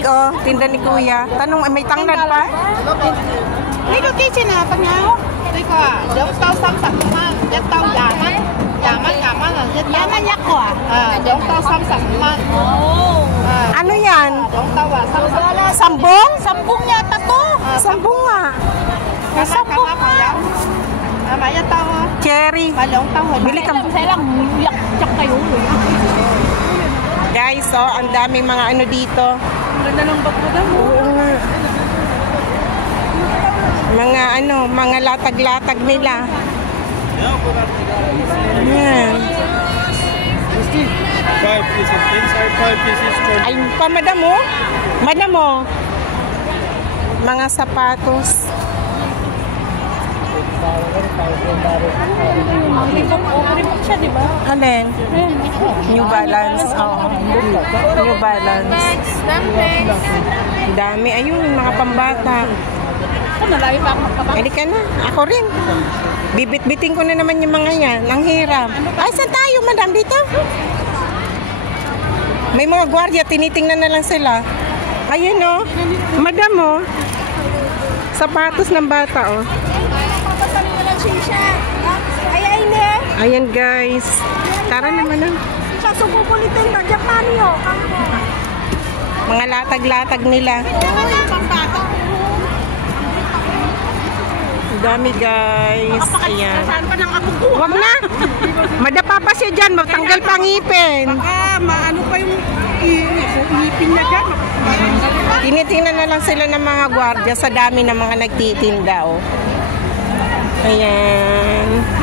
Oh, tinda ni Kuya. Tanong, may tangnad pa? Mấy cái trên là bằng nhau. Đây quả, giống tao xăm sẵn mà, nhất tao giả mắt là nhất nhắc quả. Giống tao xăm sẵn mà. Ano yan? Giống tao là xăm sẵn. Sambong? Sambong yata to. Sambong nga. Sambong nga. Maya tao. Cherry. Malong tao. Bili ka. Yak kayo. Guys, oh, ang daming mga ano dito. Ang ganda ng bagdada mo. Mga ano, mga latag-latag nila. Yan. 5 pieces inside, 5 pieces. Ay, pa madam mo? Madam mo? Mga sapatos. Remote siya, di ba? Alin? New Balance. Oo. New Balance. Dami. Ayun, mga pambata. Nalabi pa ako magpapakita. Hindi ka na. Ako rin. Bibit-biting ko na naman yung mga yan. Ang hirap. Ay, saan tayo, madam? Dito? May mga gwardiya. Tinitingnan na lang sila. Ayun, oh. Madam, oh. Sapatos ng bata, oh. Ayan, guys. Tara naman, oh. Mga latag-latag nila. Dami, guys. Ayan. Wag na. Madapa pa siya dyan. Matanggal pa ngipin. Baka maano pa yung ngipin niya dyan. Tinitingnan na lang sila ng mga gwardiya sa dami ng mga nagtitinda, oh. Ayan.